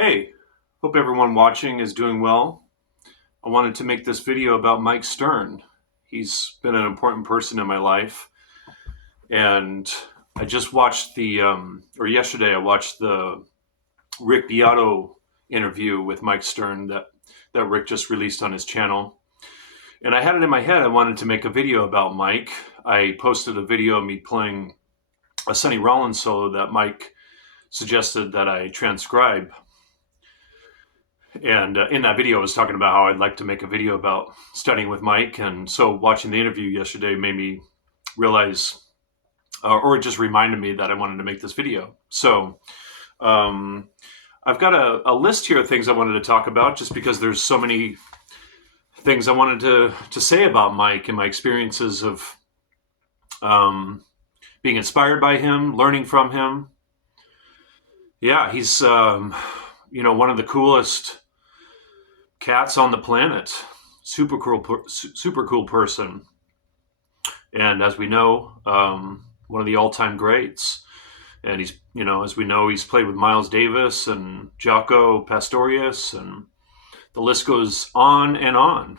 Hey, hope everyone watching is doing well. I wanted to make this video about Mike Stern. He's been an important person in my life, and I just watched or yesterday I watched the Rick Beato interview with Mike Stern that Rick just released on his channel. And I had it in my head I wanted to make a video about Mike. I posted a video of me playing a Sonny Rollins solo that Mike suggested that I transcribe. And in that video, I was talking about how I'd like to make a video about studying with Mike. And so watching the interview yesterday made me realize, or it just reminded me that I wanted to make this video. So I've got a list here of things I wanted to talk about just because there's so many things I wanted to say about Mike and my experiences of being inspired by him, learning from him. Yeah, he's, one of the coolest cats on the planet. Super cool person. And as we know, one of the all-time greats. And he's, as we know, he's played with Miles Davis and Jaco Pastorius, and the list goes on and on.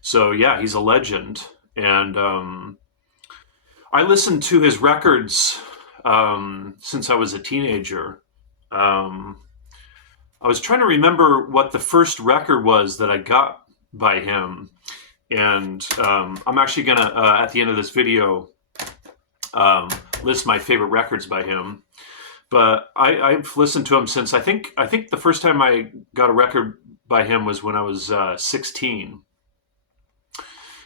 So yeah, he's a legend. And I listened to his records since I was a teenager. I was trying to remember what the first record was that I got by him. And I'm actually going to, at the end of this video, list my favorite records by him. But I've listened to him since, I think the first time I got a record by him was when I was 16.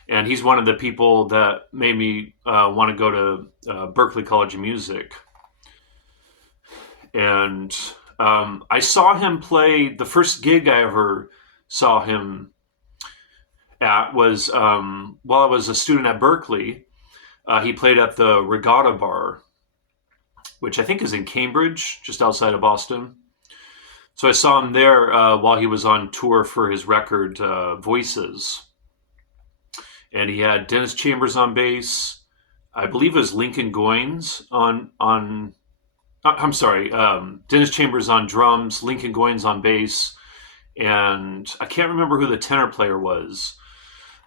And he's one of the people that made me want to go to Berklee College of Music. And I saw him play. The first gig I ever saw him at was while I was a student at Berklee. He played at the Regatta Bar, which I think is in Cambridge, just outside of Boston. So I saw him there while he was on tour for his record Voices. And he had Dennis Chambers on bass. I believe it was Lincoln Goines Dennis Chambers on drums, Lincoln Goines on bass, and I can't remember who the tenor player was,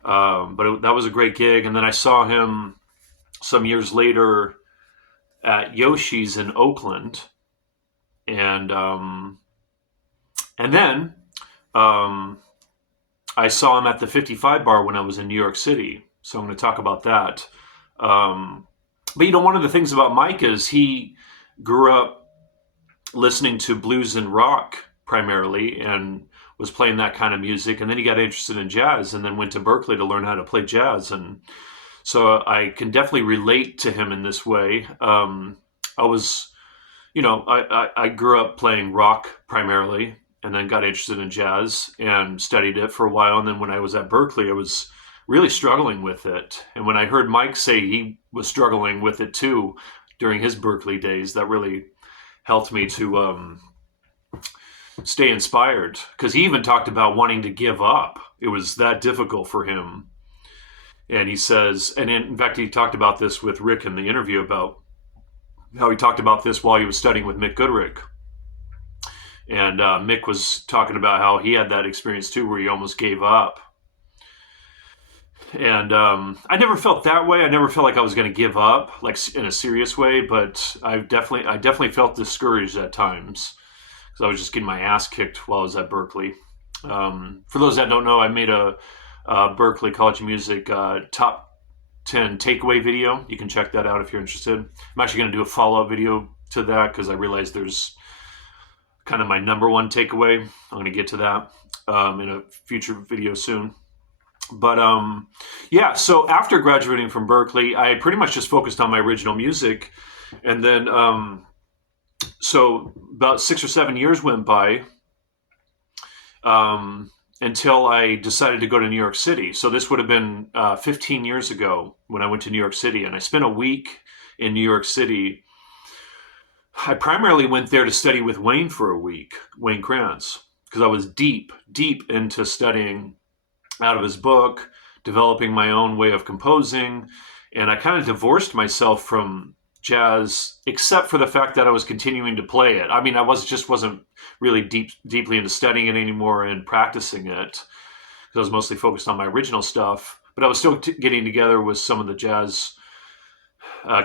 but that was a great gig. And then I saw him some years later at Yoshi's in Oakland, and then I saw him at the 55 Bar when I was in New York City. So I'm going to talk about that. But one of the things about Mike is he grew up listening to blues and rock primarily and was playing that kind of music. And then he got interested in jazz and then went to Berklee to learn how to play jazz. And so I can definitely relate to him in this way. I grew up playing rock primarily and then got interested in jazz and studied it for a while. And then when I was at Berklee, I was really struggling with it. And when I heard Mike say he was struggling with it too during his Berklee days, that really helped me to stay inspired, because he even talked about wanting to give up. It was that difficult for him. And he says, and in fact, he talked about this with Rick in the interview about how he talked about this while he was studying with Mick Goodrick. And Mick was talking about how he had that experience too, where he almost gave up. And I never felt that way. I never felt like I was going to give up, like in a serious way. But I definitely felt discouraged at times because I was just getting my ass kicked while I was at Berklee. For those that don't know, I made a Berklee College of Music top 10 takeaway video. You can check that out if you're interested. I'm actually going to do a follow-up video to that because I realized there's kind of my number one takeaway. I'm going to get to that in a future video soon. But so after graduating from Berklee, I pretty much just focused on my original music. And then, so about 6 or 7 years went by until I decided to go to New York City. So this would have been 15 years ago when I went to New York City. And I spent a week in New York City. I primarily went there to study with Wayne for a week, Wayne Krantz, because I was deep into studying out of his book, developing my own way of composing. And I kind of divorced myself from jazz, except for the fact that I was continuing to play it. I mean, wasn't really deeply into studying it anymore and practicing it because I was mostly focused on my original stuff. But I was still getting together with some of the jazz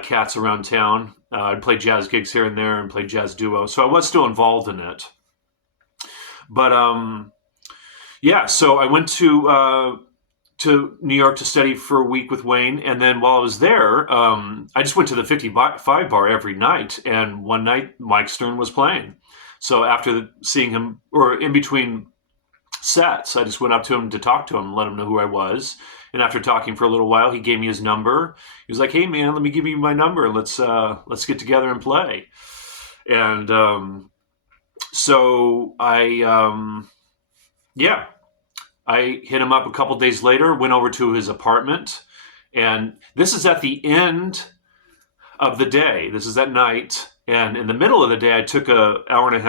cats around town. I'd play jazz gigs here and there and play jazz duo, so I was still involved in it. But yeah, so I went to New York to study for a week with Wayne, and then while I was there, I just went to the 55 bar every night. And one night, Mike Stern was playing. So after seeing him, or in between sets, I just went up to him to talk to him, let him know who I was. And after talking for a little while, he gave me his number. He was like, "Hey man, let me give you my number. Let's get together and play." And so yeah, I hit him up a couple days later, went over to his apartment, and this is at the end of the day. This is at night, and in the middle of the day, I took about an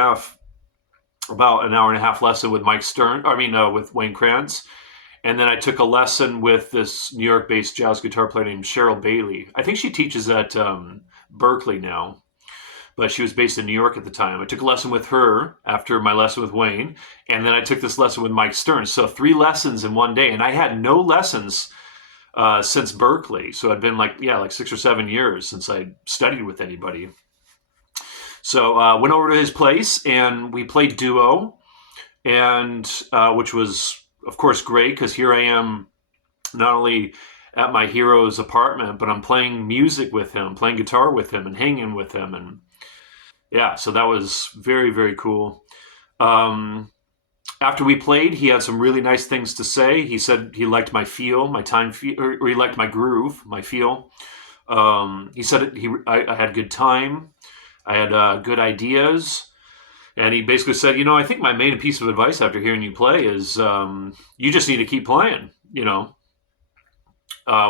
hour and a half lesson with Mike Stern. With Wayne Krantz. And then I took a lesson with this New York-based jazz guitar player named Cheryl Bailey. I think she teaches at Berklee now, but she was based in New York at the time. I took a lesson with her after my lesson with Wayne, and then I took this lesson with Mike Stern. So 3 lessons in one day, and I had no lessons since Berklee. So it'd been like 6 or 7 years since I studied with anybody. So went over to his place, and we played duo, and which was, of course, great, because here I am not only at my hero's apartment, but I'm playing music with him, playing guitar with him, and hanging with him. And yeah, so that was very, very cool. After we played, he had some really nice things to say. He said he liked my feel, my time feel, or he liked my groove, my feel. He said I had a good time. I had good ideas. And he basically said, I think my main piece of advice after hearing you play is you just need to keep playing,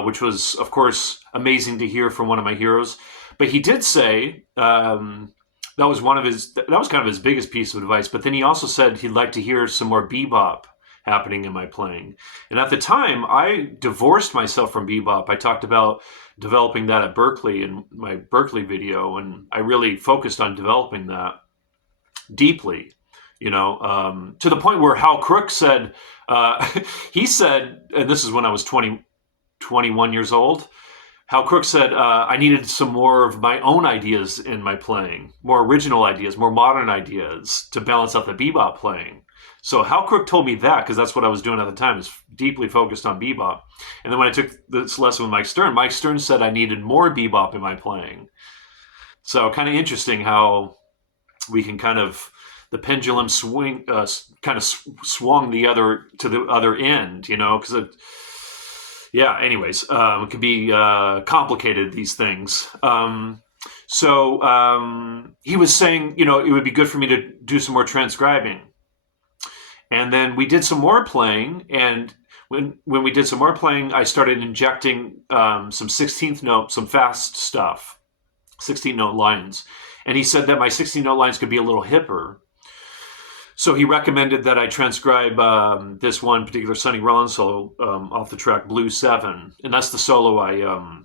which was, of course, amazing to hear from one of my heroes. But he did say that was kind of his biggest piece of advice. But then he also said he'd like to hear some more bebop happening in my playing. And at the time, I divorced myself from bebop. I talked about developing that at Berklee in my Berklee video, and I really focused on developing that deeply, to the point where Hal Crook said, he said, and this is when I was 21 years old, Hal Crook said, I needed some more of my own ideas in my playing, more original ideas, more modern ideas to balance out the bebop playing. So Hal Crook told me that, because that's what I was doing at the time, is deeply focused on bebop. And then when I took this lesson with Mike Stern said I needed more bebop in my playing. So kind of interesting how we can the pendulum swung to the other end, because anyways, it could be complicated, these things. So he was saying, it would be good for me to do some more transcribing. And then we did some more playing, and when we did some more playing, I started injecting some 16th note, some fast stuff, 16th note lines. And he said that my 16-note lines could be a little hipper. So he recommended that I transcribe this one particular Sonny Rollins solo off the track Blue 7. And that's the solo I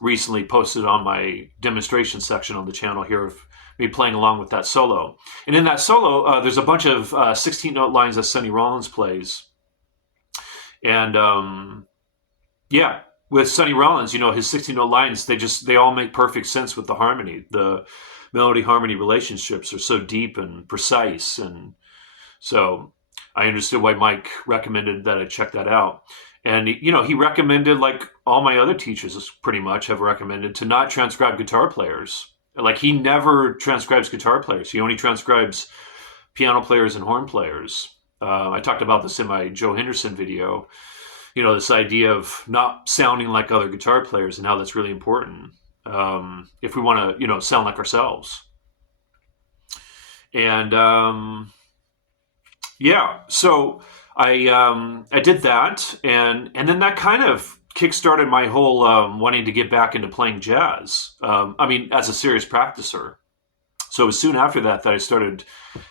recently posted on my demonstration section on the channel here of me playing along with that solo. And in that solo, there's a bunch of 16-note lines that Sonny Rollins plays. And with Sonny Rollins, his 16-note lines, they all make perfect sense with the harmony. The melody-harmony relationships are so deep and precise. And so I understood why Mike recommended that I check that out. And, he recommended, like all my other teachers pretty much have recommended, to not transcribe guitar players. Like, he never transcribes guitar players. He only transcribes piano players and horn players. I talked about this in my Joe Henderson video, this idea of not sounding like other guitar players and how that's really important. If we want to, sound like ourselves. And so I did that, and then that kind of kickstarted my whole wanting to get back into playing jazz. As a serious practicer. So it was soon after that I started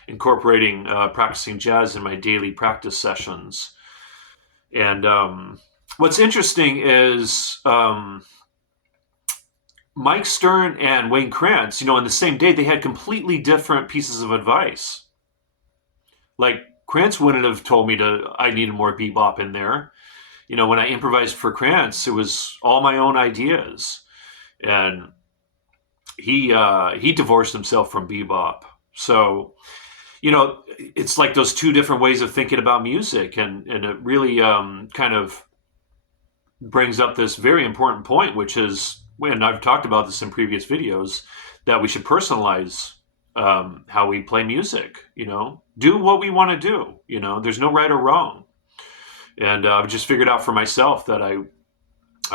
incorporating practicing jazz in my daily practice sessions. And what's interesting is Mike Stern and Wayne Krantz, in the same day, they had completely different pieces of advice. Like, Krantz wouldn't have told me I needed more bebop in there. When I improvised for Krantz, it was all my own ideas. And he divorced himself from bebop. So, it's like those two different ways of thinking about music. And it really kind of brings up this very important point, which is, and I've talked about this in previous videos, that we should personalize how we play music. Do what we want to do. There's no right or wrong. And I've just figured out for myself that I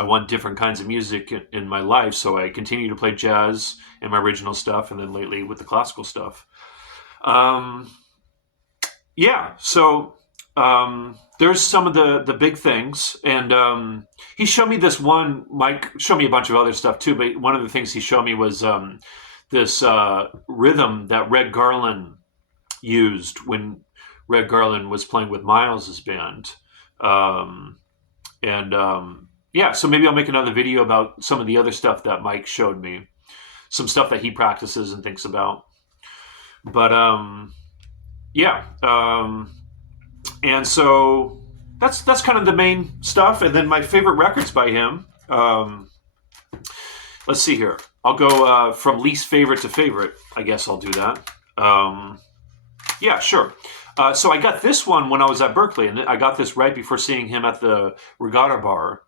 want different kinds of music in my life, so I continue to play jazz and my original stuff, and then lately with the classical stuff. So there's some of the big things, and he showed me this one. Mike showed me a bunch of other stuff too, but one of the things he showed me was this rhythm that Red Garland used when Red Garland was playing with Miles' band. So maybe I'll make another video about some of the other stuff that Mike showed me, some stuff that he practices and thinks about. But and so that's kind of the main stuff. And then my favorite records by him. Let's see here. I'll go from least favorite to favorite. I guess I'll do that. Sure. So I got this one when I was at Berklee, and I got this right before seeing him at the Regatta Bar,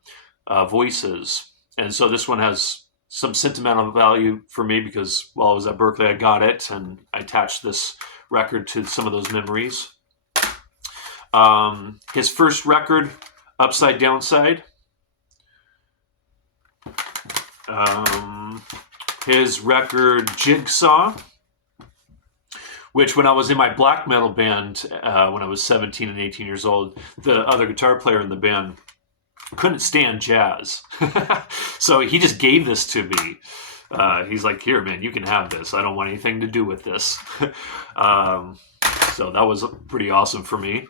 Voices. And so this one has some sentimental value for me because while I was at Berklee, I got it, and I attached this record to some of those memories. His first record, Upside Downside. His record, Jigsaw, which when I was in my black metal band, when I was 17 and 18 years old, the other guitar player in the band couldn't stand jazz. So he just gave this to me. He's like, here, man, you can have this. I don't want anything to do with this. So that was pretty awesome for me.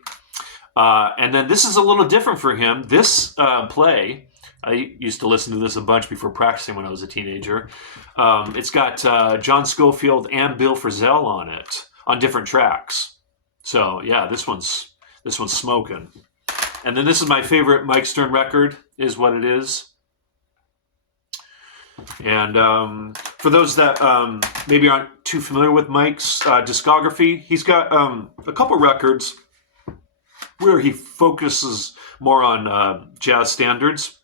And then this is a little different for him. This play, I used to listen to this a bunch before practicing when I was a teenager. It's got John Scofield and Bill Frisell on it, on different tracks. So yeah, this one's smoking. And then this is my favorite Mike Stern record, Is What It Is. And for those that maybe aren't too familiar with Mike's discography, he's got a couple records where he focuses more on jazz standards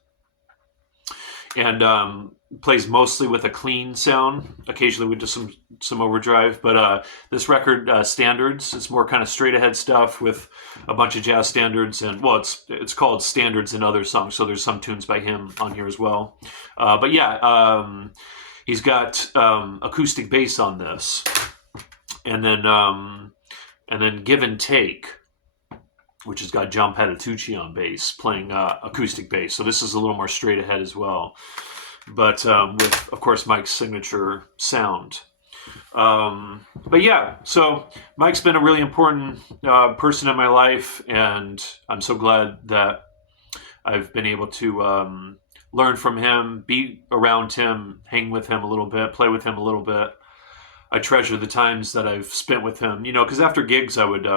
and plays mostly with a clean sound, occasionally with just some overdrive. But this record, Standards, it's more kind of straight ahead stuff with a bunch of jazz standards, and well, it's called Standards in other songs, so there's some tunes by him on here as well. He's got acoustic bass on this, and then Give and Take, which has got John Patitucci on bass, playing acoustic bass. So this is a little more straight ahead as well, but with, of course, Mike's signature sound. So Mike's been a really important person in my life, and I'm so glad that I've been able to learn from him, be around him, hang with him a little bit, play with him a little bit. I treasure the times that I've spent with him, because after gigs I would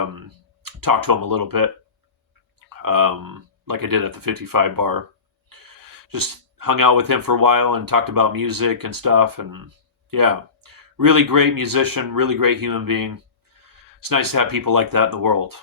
talk to him a little bit, like I did at the 55 bar. Just hung out with him for a while and talked about music and stuff, and yeah, really great musician, really great human being. It's nice to have people like that in the world.